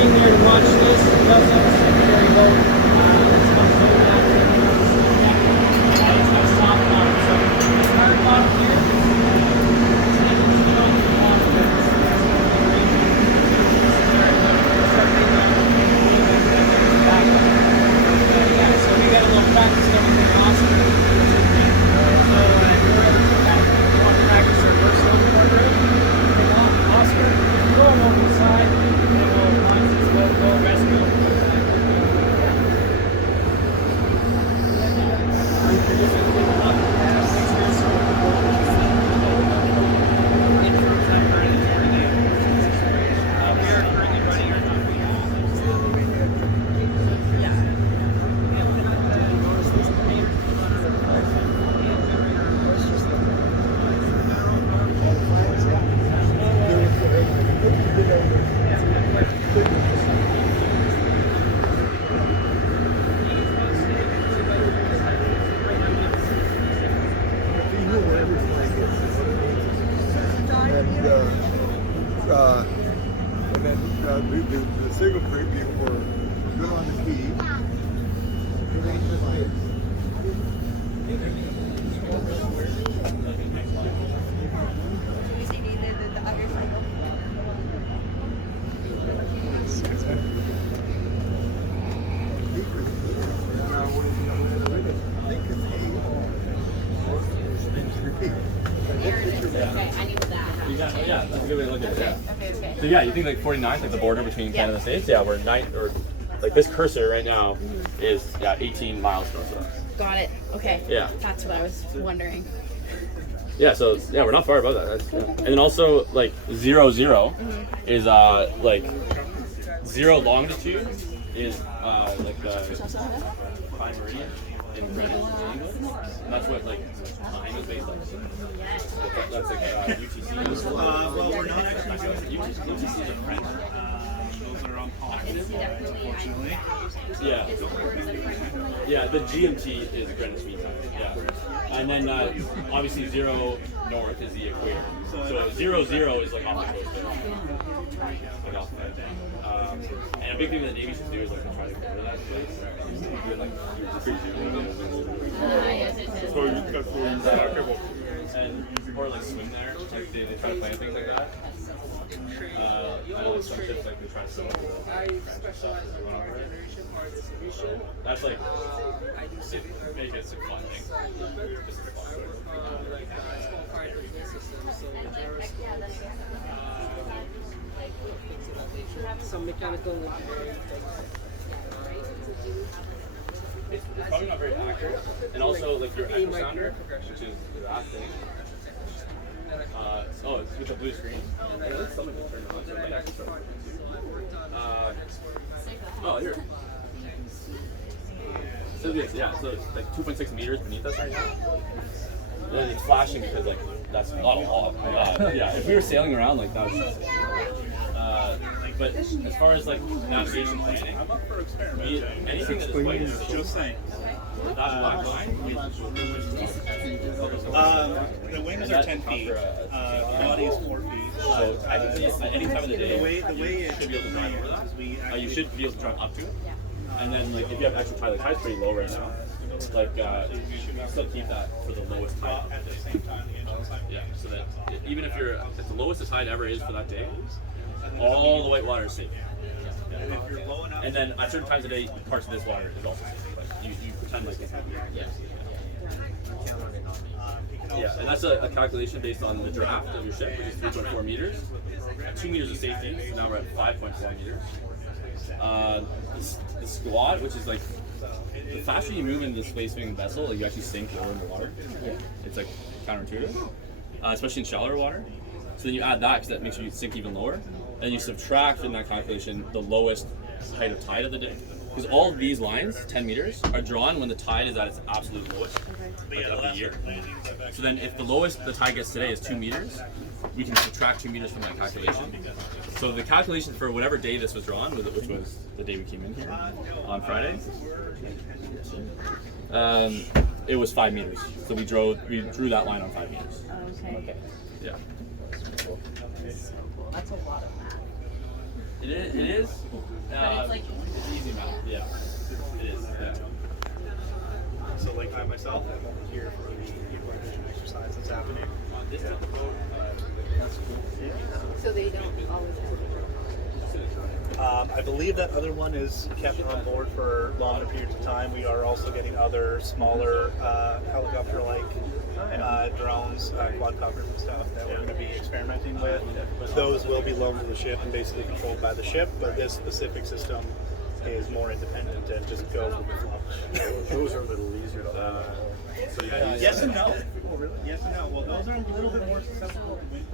crane there to launch this. It does have a secondary boat. It's got some down there. It's got a soft bottom. So this hard bottom here, it's taking the heat off the water. Yeah, so we got a little practice going for Oscar. So we're able to practice our first on the corner. Oscar, throw him over the side, and we'll launch this boat, go rescue him. And then the signal preview for good on the key. Okay, I need that. Yeah, that's a good way to look at it. Yeah. Okay. So yeah, you think like 49, like the border between Canada and the States? Yeah, we're 9 or like this cursor right now is 18 miles north of us. Got it. Okay. Yeah. That's what I was wondering. Yeah, so yeah, we're not far above that. That's, yeah. And then also like 0, 0 is like 0 longitude is like Prime Meridian in Greenwich, England. And that's what like time is based on. That's like UTC. Well, we're not actually UTC is a French. Those are on call, unfortunately. Yeah. Yeah, the GMT is Greenwich Mean Time. Yeah. And then obviously 0 north is the equator. So 0, 0 is like off the coast there. Like off the coast. And a big thing that the Navy should do is like try to get rid of that place. Do it like and or like swim there. Like they try to plan things like that. I know like some ships like they try to swim over the French stuff as they went over it. That's like make it some fun thing. Just a fun Some mechanical. It's probably not very accurate, and also like your echo sounder, which is that thing. Oh, it's with the blue screen. Someone can turn it on. So it might actually start working. Oh, here. So yeah, so it's like 2.6 meters beneath us right now. And it's flashing because like that's not a lot. Yeah, if we were sailing around like that was. But as far as like navigation planning, anything that is white is Just saying. that black line. The wings are 10 feet. The body is 4 feet. So I can see at any time of the day, The way it should be able to drive over that. is we You should be able to drive up to it. And then like if you have extra tide, the tide's pretty low right now. Like you still keep that for the lowest tide. at the same time the engine side. Yeah, so that even if you're at the lowest the tide ever is for that day, all the white water is safe. And if you're low enough, And then at certain times of the day, parts of this water is also safe. Like you pretend like it's not there. Yeah, and that's a calculation based on the draft of your ship, which is 3.4 meters. 2 meters of safety, so now we're at 5.4 meters. The squat, which is like, the faster you move into the space-moving vessel, like you actually sink lower in the water. It's like counterintuitive, especially in shallower water. So then you add that because that makes you sink even lower. And you subtract in that calculation the lowest height of tide of the day. Because all of these lines, 10 meters, are drawn when the tide is at its absolute lowest like, of the year. So then if the lowest the tide gets today is 2 meters, we can subtract 2 meters from that calculation. So the calculation for whatever day this was drawn, which was the day we came in here on Friday, it was 5 meters. So we drew that line on 5 meters. Okay. Yeah. So cool. That's a lot of math. It is. It's easy math. Yeah, it is. Yeah. So like I myself am over here for the equal vision exercise that's happening. This Yeah. That's cool. So they don't always have I believe that other one is kept on board for longer periods of time. We are also getting other smaller helicopter-like drones, quadcopters and stuff that we're going to be experimenting with. Those will be loaned to the ship and basically controlled by the ship, but this specific system is more independent and just goes with the flow. Those are a little easier to So yeah, Yes and no. Oh, really? Yes and no. Well, those are a little bit more susceptible to wind.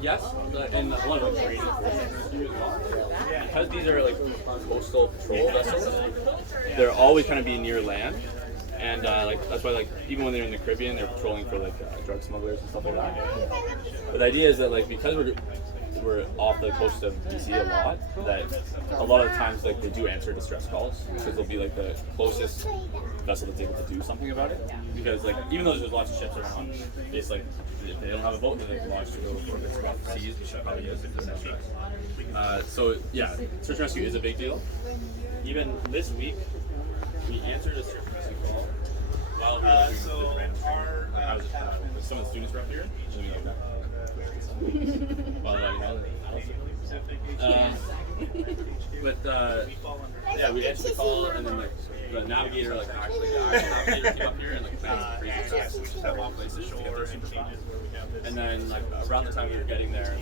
yes, and a lot of like training for rescue as well. Because these are like coastal patrol vessels, they're always kind of be near land, and like that's why like even when they're in the Caribbean, they're patrolling for like drug smugglers and stuff like that. But the idea is that like because we're off the coast of BC a lot of the times like they do answer distress calls because they'll be like the closest vessel that's able to do something about it. Because like even though there's lots of ships around, it's like if they don't have a boat, then they can launch to go for if it's off the seas, which probably is if it's distress. So yeah, search and rescue is a big deal. Even this week, we answered a search and rescue call while we were doing some of the students were up here. Well, you know, but yeah, we answered the call, and then like the navigator, like actually the actual navigator came up here and like found crazy places to get there super fast. And then like around the time we were getting there,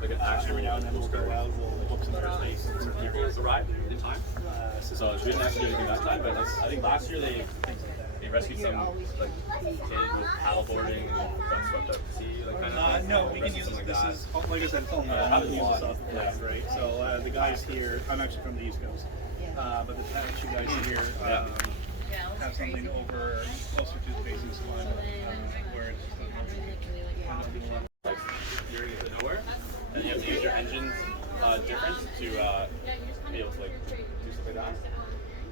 like an actual Coast Guard arrived in time. So we didn't actually do anything that time, but like, I think last year they rescued some like kid with paddleboarding and got swept up to sea, like kind of thing. No, we can use something this. like that. Is, like I said, it's all haven't use used this off the land, right? So the guys here, I'm actually from the East Coast, but the two guys here have something over closer to the basin spot where it's Like you're in the nowhere, and you have to use your engine's difference to be able to like do something like that.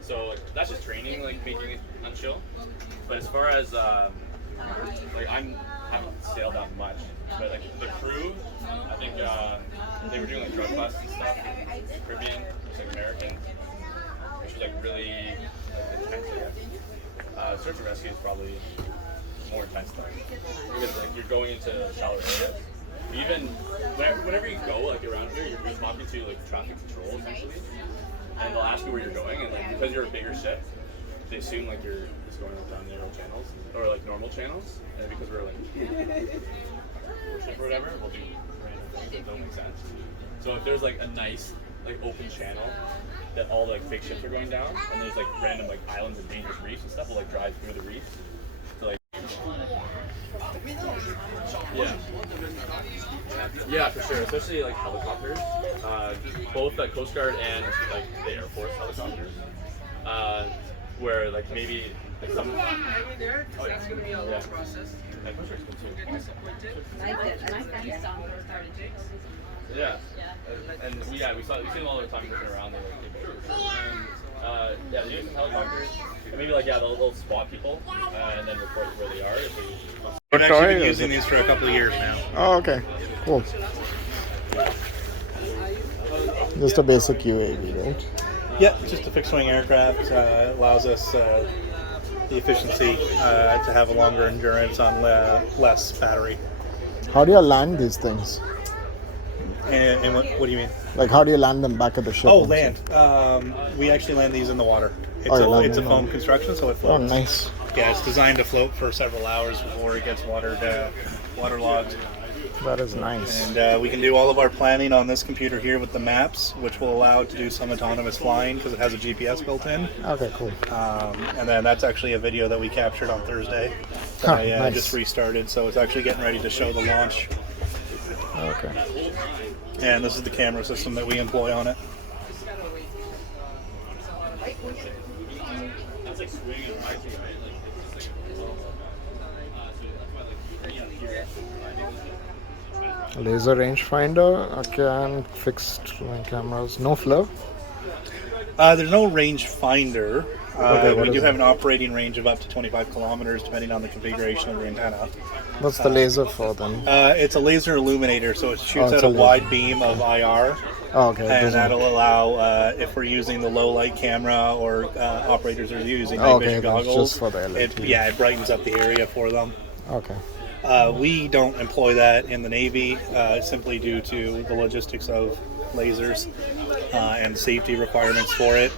So like, that's just training, like making it unchill. But as far as like I haven't sailed that much, but like the crew, I think they were doing like drug busts and stuff. Caribbean, it's like American, which is like really like, intense. Search and rescue is probably more intense though, because like you're going into shallow areas. Even whenever you go like around here, you're talking to like traffic control essentially, and they'll ask you where you're going, and like because you're a bigger ship, they assume like you're just going down narrow channels or like normal channels, and because we're like Warship or whatever, we'll do random things that don't make sense. So if there's like a nice like open channel that all like big ships are going down, and there's like random like islands and dangerous reefs and stuff, we'll like drive through the reefs to like. Yeah, for sure. Especially like helicopters, both the Coast Guard and like the Air Force helicopters, where like maybe like some. Oh yeah, it's gonna be a long process. Like Coast Guard's good too. My friends saw me started jigs. Yeah. And we see them all the time looking around. They're like, yeah, they're using helicopters. And maybe like they'll spot people and then report where they are. We've actually been using these for a couple of years now. Oh, okay. Cool. Just a basic UAV, right? Yeah, just a fixed wing aircraft allows us the efficiency to have a longer endurance on less battery. How do you land these things? And what do you mean? Like, how do you land them back at the ship? Oh, land. We actually land these in the water. It's a foam construction, so it floats. Oh, nice. Yeah, it's designed to float for several hours before it gets waterlogged. That is nice. And we can do all of our planning on this computer here with the maps, which will allow it to do some autonomous flying because it has a GPS built in. Okay, cool. And then that's actually a video that we captured on Thursday. I just restarted, so it's actually getting ready to show the launch. Okay. And this is the camera system that we employ on it. That's like swinging and hiking, right? Like it's just like Laser rangefinder. Okay, and fixed wing cameras. No flare. There's no range finder. what We do is have it? an operating range of up to 25 kilometers, depending on the configuration of the antenna. What's the laser for then? It's a laser illuminator, so it shoots it's out a a laser. wide beam of IR, Oh, okay. It and doesn't- that'll allow, if we're using the low light camera or operators are using night Okay, vision that's goggles, just for the LED. it brightens up the area for them. Okay. We don't employ that in the Navy simply due to the logistics of lasers and safety requirements for it,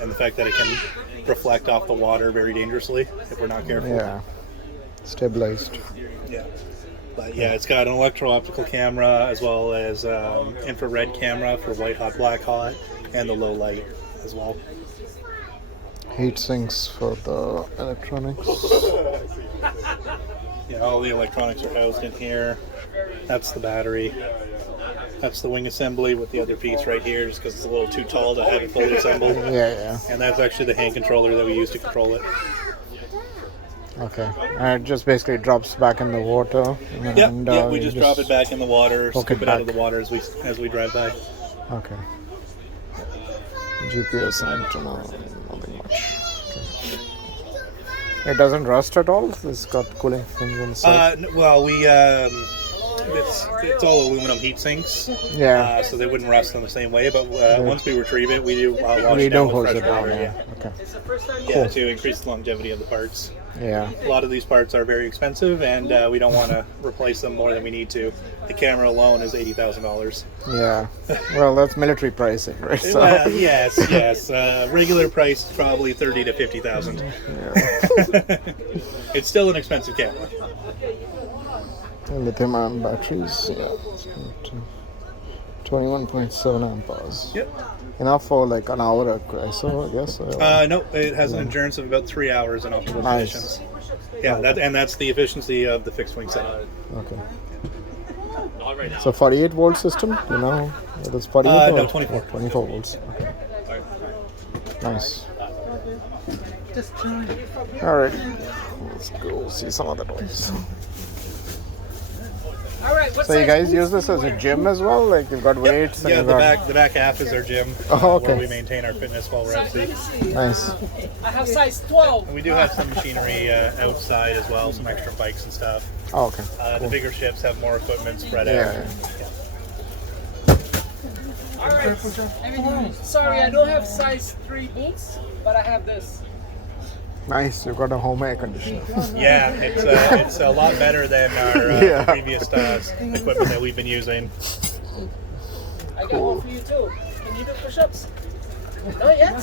and the fact that it can reflect off the water very dangerously if we're not careful. Yeah. Stabilized. Yeah. But yeah, it's got an electro-optical camera as well as infrared camera for white hot, black hot, and the low light as well. Heat sinks for the electronics. Yeah, all the electronics are housed in here. That's the battery. That's the wing assembly with the other piece right here, just because it's a little too tall to have it fully assembled. Yeah. And that's actually the hand controller that we use to control it. Okay. And it just basically drops back in the water. And, Yep, we you just drop it back in the water, hook scoop it it out of back. the water as we drive by. Okay. GPS antenna, nothing much. Okay. It doesn't rust at all. It's got cooling fins inside. Well, it's all aluminum heat sinks, Yeah. so they wouldn't rust in the same way. But once we retrieve it, we do wash We it down don't with hose fresh it down. water. Yeah. Yeah. Okay. Yeah, to increase the longevity of the parts. Yeah. A lot of these parts are very expensive, and we don't want to replace them more than we need to. The camera alone is $80,000. Yeah. Well, that's military pricing, right? So. Well, yes. Regular price probably 30 to 50,000. Yeah. It's still an expensive camera. Lithium-ion batteries. Yeah. 21.7 amp hours. Yep. Enough for like an hour, I saw. I guess. No, it has an endurance of about 3 hours in optimal Nice. conditions. Yeah, that's the efficiency of the fixed wing setup. Okay. Not right now. So 48 volt system, you know, it is 48 No, or 24. 24 volts. Okay. Nice. All right, let's go see some other toys. All right, what's So you guys use this as a gym as well? Like you've got weights and Yeah, you've the back half is our gym, Oh, okay. where we maintain our fitness while we're at sea. Nice. I have size 12. And we do have some machinery outside as well, some extra bikes and stuff. Oh, okay. The bigger ships have more equipment spread Yeah. out. All right. Sorry, I don't have size 3 boots, but I have this. Nice. You've got a home air conditioner. Yeah, it's a lot better than our Yeah. previous equipment that we've been using. I got one for you too. Can you do push-ups? Not yet.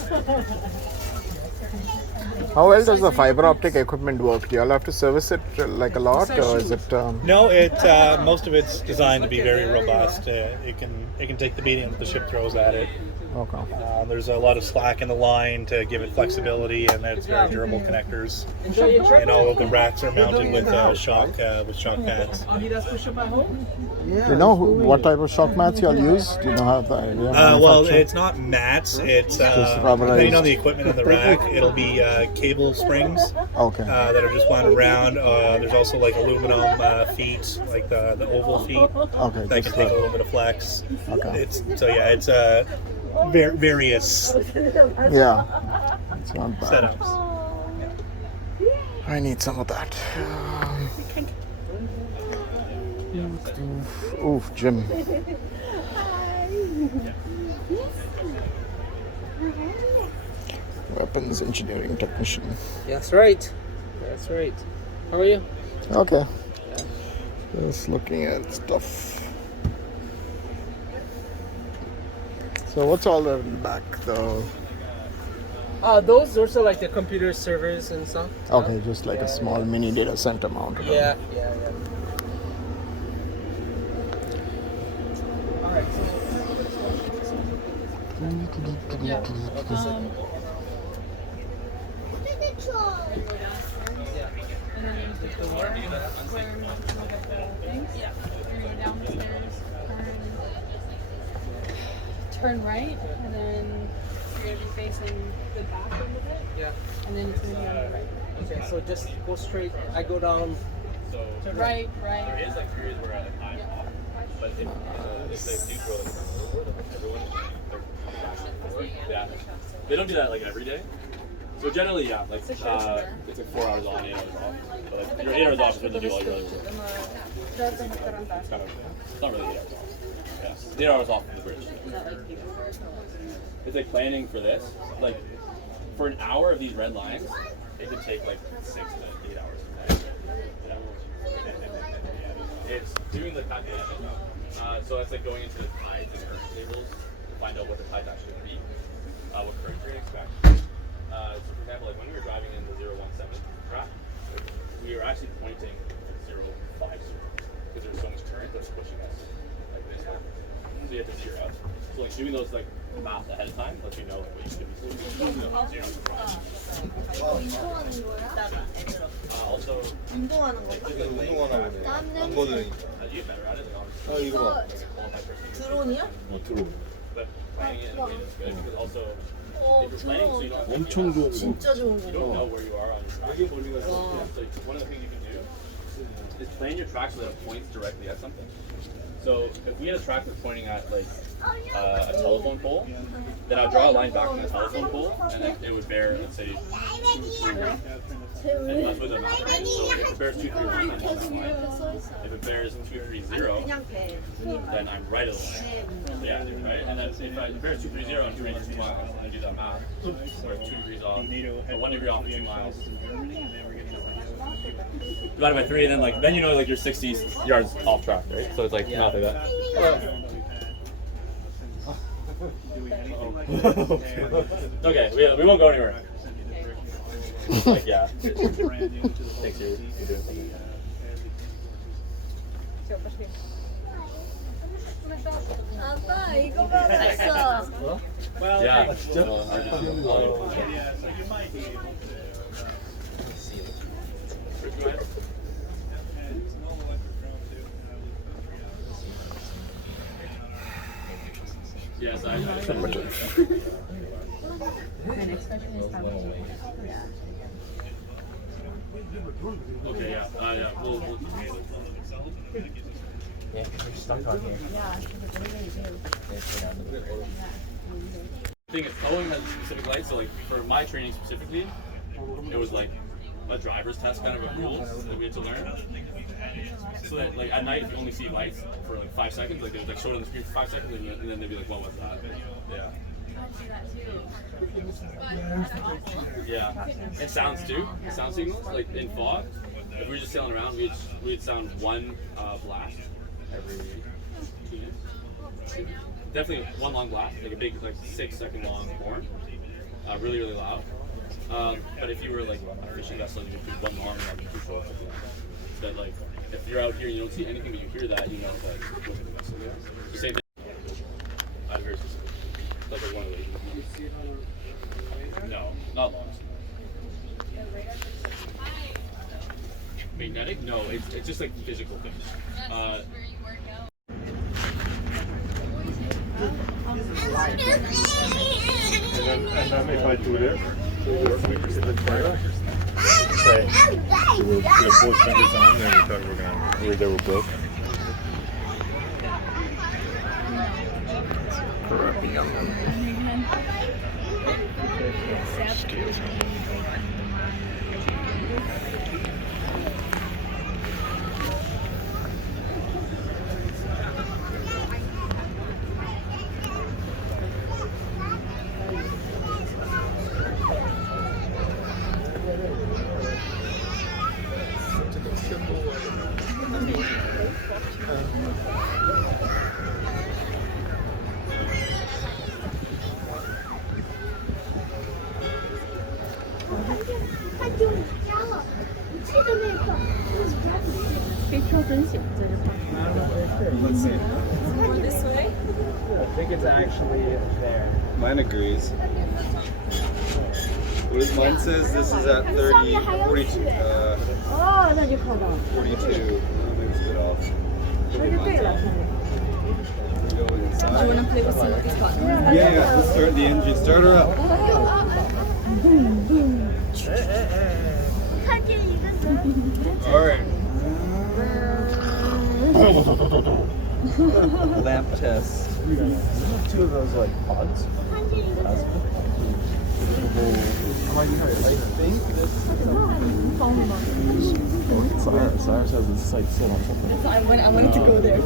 How well does the fiber optic equipment work? Do you all have to service it like a lot, or is it? No, most of it's designed to be very robust. It can take the beating that the ship throws at it. Okay. There's a lot of slack in the line to give it flexibility, and it's very durable connectors. Enjoy your trip. And all of the racks are mounted with shock pads. You need us push-up at home? Do you know what type of shock mats you all use? Do you know how the idea? Well, manufacture? it's not mats. It's Just rubberized. depending on the equipment in the rack, it'll be cable springs Okay. that are just wound around. There's also like aluminum feet, like the oval feet Okay. that can Just take a like, little bit of flex. okay. It's various Yeah. It's not bad. setups. I need some of that. Oof, Jim. Weapons engineering technician. That's right. That's right. How are you? Okay. Just looking at stuff. So what's all there in the back though? Those are like the computer servers and stuff. Okay, just like a small mini data center mounted. Yeah. All right. Turn right, and then you're gonna be facing the bathroom of it, Yeah. and then it's gonna be on the right. Okay, so just go straight. I go down. Right, right. There is like periods where I'm off, but if they do grow like everyone, yeah, they don't do that like every day. So generally, yeah, like it's like 4 hours on, 8 hours off. But like your 8 hours off is when you do all your other work. It's kind of, it's not really 8 hours off. Yeah, 8 hours off from the bridge. It's like planning for this. Like for an hour of these red lines, it could take like 6 to 8 hours. It's doing the calculation. So it's like going into the tides and current tables to find out what the tide's actually going to be, what current you're going to expect. So for example, like when we were driving in the 017 track, we were actually pointing to 050 because there's so much current that's pushing us like this way. So you have to zero out. So like doing those like math ahead of time lets you know like what you should be doing. Also, 운동하는 건가? 운동하나 보네. 안 거드니까. you get better at it. 아 이거 봐. 드론이야? 들어. But planning it is good because also 어, if you're planning so you don't have to 엄청 좋은 거. 진짜 좋은 you don't 거. know where you are on your track. 되게 멀리 갔어. So one of the things you can do is plan your track so that it points directly at something. So if we had a track that's pointing at like a telephone pole, then I'd draw a line back from the telephone pole and it would bear, let's say, 2, 3, 1. And that's what the math is. So if it bears 2, 3, 1, I'm on that line. If it bears 2, 3, 0, then I'm right of the line. Yeah, right? And then if it bears 2, 3, 0, I'm 2 ranges 2 miles, I do that math. Or 2 degrees off, or 1 degree off of 2 miles. Divided by 3, and then then you know like you're 60 yards off track, right? So it's like math like that. Okay, we won't go anywhere. Like yeah. Thanks, you're doing something. 아빠 이거 봤어. Yeah. Yes, I Okay, yeah, yeah, we'll Yeah, you're stuck on here. thing is towing has a specific light, so like for my training specifically, it was like a driver's test kind of a rules that we had to learn. So that like at night if you only see lights for like 5 seconds, like they would like show it on the screen for 5 seconds and then they'd be like, what was that? Yeah. Yeah. And sounds too. Sound signals, like in fog. If we were just sailing around, we'd sound one blast every 2 minutes. Definitely one long blast, like a big like 6-second long horn. Really, really loud. But if you were like a fishing vessel, you would do one long and one too short. But like if you're out here and you don't see anything but you hear that, you know that look at the vessel there. The same thing. Very specific. That's like one of the No, not long. Magnetic? No, it's just like physical things. And then if I do this, is it better? Say, we'll put both fingers on there and we're gonna read that we're broke. Let's see. More this way? I think it's actually there. Mine agrees. Mine says this is at 30, 42. 42. Maybe it's a bit off. Go inside. Do you want to play with some of these buttons? Yeah, let's start the engine. Start her up. Alright. Lamp test. 2 of those like pods. Cyrus has his sights set on something. I wanted to go there too.